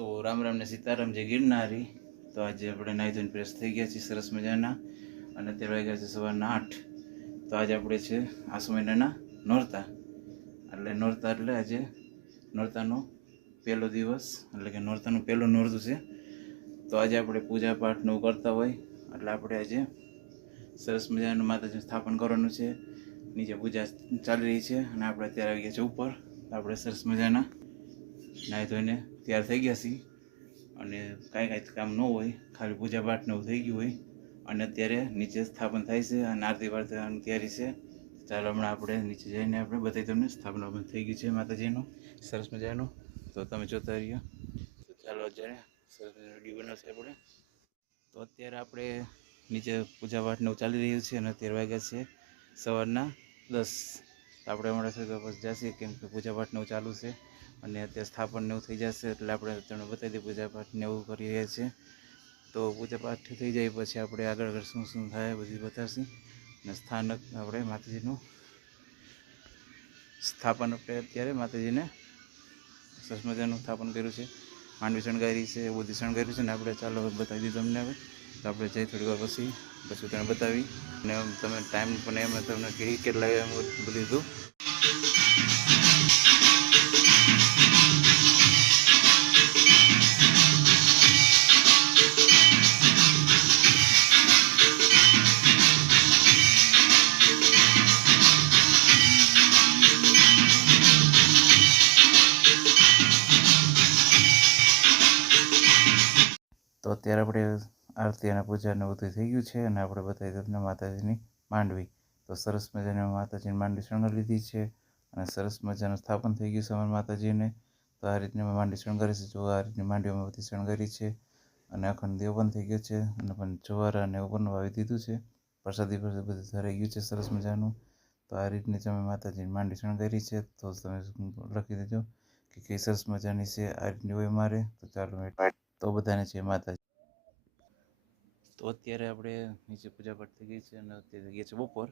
તો રામ રામને સીતારામ જે ગિરનારી, તો આજે આપણે નાહી ધોઈને પ્રેસ થઈ ગયા છીએ, સરસ મજાના. અને અત્યારે વાગ્યા છે સવારના આઠ. તો આજે આપણે છે આસો મહિનાના નોરતા. એટલે નોરતા એટલે આજે નોરતાનો પહેલો દિવસ, એટલે કે નોરતાનું પહેલું નોરતું છે. તો આજે આપણે પૂજા પાઠનું કરતા હોય, એટલે આપણે આજે સરસ મજાનું માતાજીનું સ્થાપન કરવાનું છે. નીચે પૂજા ચાલી રહી છે અને આપણે અત્યારે આવી ગયા છે ઉપર. આપણે સરસ મજાના નાહી ધોઈને તૈયાર થઈ ગયા છીએ. અને કાંઈ કાંઈ કામ ન હોય, ખાલી પૂજાપાઠ ને એવું થઈ ગયું હોય. અને અત્યારે નીચે સ્થાપન થાય છે અને આરતી વારતીની તૈયારી છે. ચાલો હમણાં આપણે નીચે જઈને આપણે બતાવી તમને સ્થાપના બંધ થઈ ગઈ છે માતાજીનું. સરસ મજાનું. તો તમે જોતા રહ્યો તો ચાલો અત્યારે સરસ વીડિયો બનાવશે આપણે. તો અત્યારે આપણે નીચે પૂજાપાઠ ને ચાલી રહ્યું છે અને અત્યારે વાગ્યા છે સવારના દસ. આપણે મળશે તો બસ જશે કેમ કે પૂજા પાઠ એવું ચાલુ છે અને અત્યારે સ્થાપન એવું થઈ જશે એટલે આપણે તમને બતાવી દઈએ પૂજાપાઠ ને એવું કરી રહ્યા છીએ તો પૂજાપાઠ થઈ જાય પછી આપણે આગળ શું શું થાય બધું બતાવશું. અને સ્થાનક આપણે માતાજીનું સ્થાપન આપણે અત્યારે માતાજીને સરસ સ્થાપન કર્યું છે. માંડવી શણગારી છે એવું બધું શણગાર્યું છે ને આપણે ચાલો બતાવી દીધું તમને હવે. તો આપણે જઈ થોડી વાર પછી પછી તમને બતાવી. અને તમે ટાઈમ પણ એમ તમને કહી કેટલા એમ બધું દીધું તો અત્યારે આપણે આરતી અને પૂજાને બધું થઈ ગયું છે અને આપણે બતાવી તમને માતાજીની માંડવી. તો સરસ મજાની માતાજીની માંડવી શણગાર લીધી છે અને સરસ મજાનું સ્થાપન થઈ ગયું છે અમારા માતાજીને. તો આ રીતની અમે માંડવી શણગારી છે. જો આ રીતની માંડવી અમે બધી શણગારી છે અને અખંડ દેવ પણ થઈ ગયો છે અને પણ જુવાર અને પણ વાવી દીધું છે. પ્રસાદી પ્રસાદ બધું ધરાઈ ગયું છે સરસ મજાનું. તો આ રીતની તમે માતાજીની માંડવી શણગારી છે. તો તમે લખી દેજો કે કઈ સરસ મજાની છે આ રીતની હોય મારે. તો ચાલો તો બધાને છે માતાજી. તો અત્યારે આપણે નીચે પૂજા પાઠ થઈ ગઈ છે અને અત્યારે ગયા છે બપોર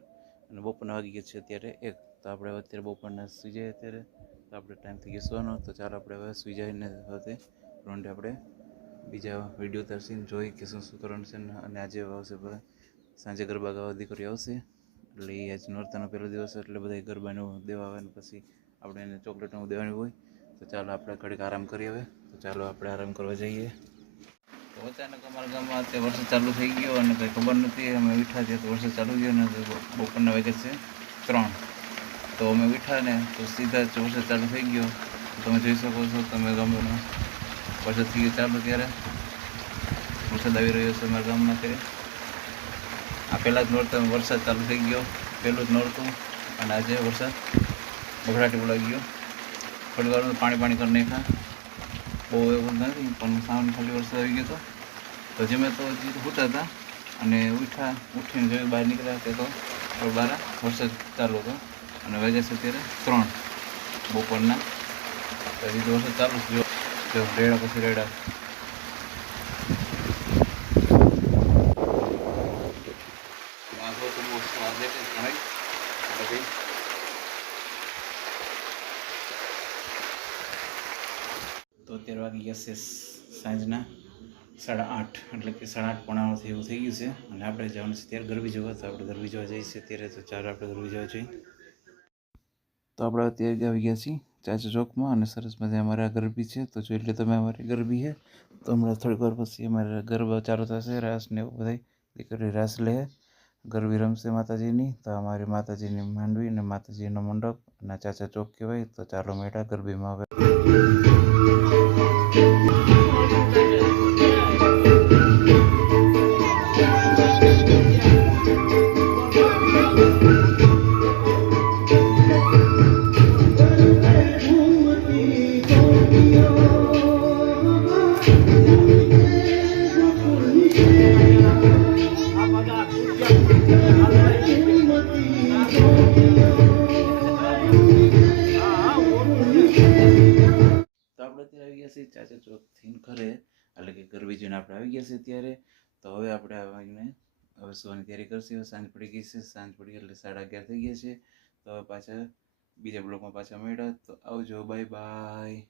અને બપોરના વાગી ગયા છે અત્યારે એક. તો આપણે અત્યારે બપોરના સુઈ જઈએ અત્યારે. તો આપણે ટાઈમ થઈ ગયો સુવાનો તો ચાલો આપણે હવે સુઈ જઈને હવે રોંડે આપણે બીજા વીડિયો તરસીને જોઈ કે શું શું કરવાનું છે અને આજે આવશે સાંજે ગરબા ગાવા દીકરી આવશે. એટલે એ આજ નોરતાનો પહેલો દિવસ એટલે બધા ગરબાનું દેવા આવે ને પછી આપણે એને ચોકલેટનું દેવાની હોય. તો ચાલો આપણે ઘડીક આરામ કરીએ હવે. તો ચાલો આપણે આરામ કરવા જઈએ. તો અચાનક અમારા ગામમાં તે વરસાદ ચાલુ થઈ ગયો અને કંઈ ખબર નથી, અમે તો વરસાદ ચાલુ ગયો ને બપોરના વાગે છે, ત્રણ. તો અમે ઉઠ્યા ને તો સીધા જ વરસાદ ચાલુ થઈ ગયો. તમે જોઈ શકો છો, તમે ગામમાં વરસાદ થઈ ગયો ચાલુ ત્યારે. વરસાદ આવી રહ્યો છે અમારા ગામમાં ત્યારે આ પહેલાં જ નોરતા વરસાદ ચાલુ થઈ ગયો. પહેલું જ નોરતું અને આજે વરસાદ બગડાટી બોલાવી ગયો. થોડી વાર પાણી પાણી કરી નાખ્યા. બહુ એવું નથી, પણ સાવન ખાલી વરસાદ આવી ગયો તો. તો જમે તો હજી ઉઠતા હતા અને ઉઠ્યા, ઉઠીને જોયું બહાર નીકળ્યા તે તો બાર વરસાદ ચાલુ હતો. અને વાગ્યા છે અત્યારે ત્રણ, બપોરના. તો વરસાદ ચાલુ જો જો રેડા પછી રેડા વાંધો તો બહુ સ્વાદ દેખે છે નહીં પછી તો અત્યારે વાગી ગયા છે સાંજના સાડા આઠ, એટલે કે સાડા આઠ પોણા નવ એવું થઈ ગયું છે. અને આપણે જવાનું છે ત્યારે ગરબી જોવા. તો આપણે ગરબી જોવા જઈએ છીએ ત્યારે તો ચાલો આપણે ગરબી જોવા જઈએ. તો આપણે અત્યારે આવી ગયા છીએ ચાચા ચોકમાં અને સરસ મજા અમારા ગરબી છે. તો જોઈ એટલે તમે અમારી ગરબી છે, તો હમણાં થોડીક વાર પછી અમારે ગરબા ચાલુ થશે, રાસ ને એવું બધા દીકરી રાસ લે, ગરબી રમશે માતાજીની. તો અમારી માતાજીની માંડવી અને માતાજીનો મંડપ અને ચાચા ચોક કહેવાય. તો ચાલો મેળા ગરબીમાં હવે ગયા છીએ ચાચા ચોકથી ઘરે, એટલે કે ગરબી જોઈને આપણે આવી ગયા છીએ ત્યારે. તો હવે આપણે આવીને, હવે સુવાની તૈયારી કરશે. સાંજ પડી ગઈ છે, સાંજ પડી એટલે સાડા અગિયાર થઈ ગયા છે. તો હવે પાછા બીજા બ્લોકમાં પાછા મળ્યા. તો આવજો, બાય બાય.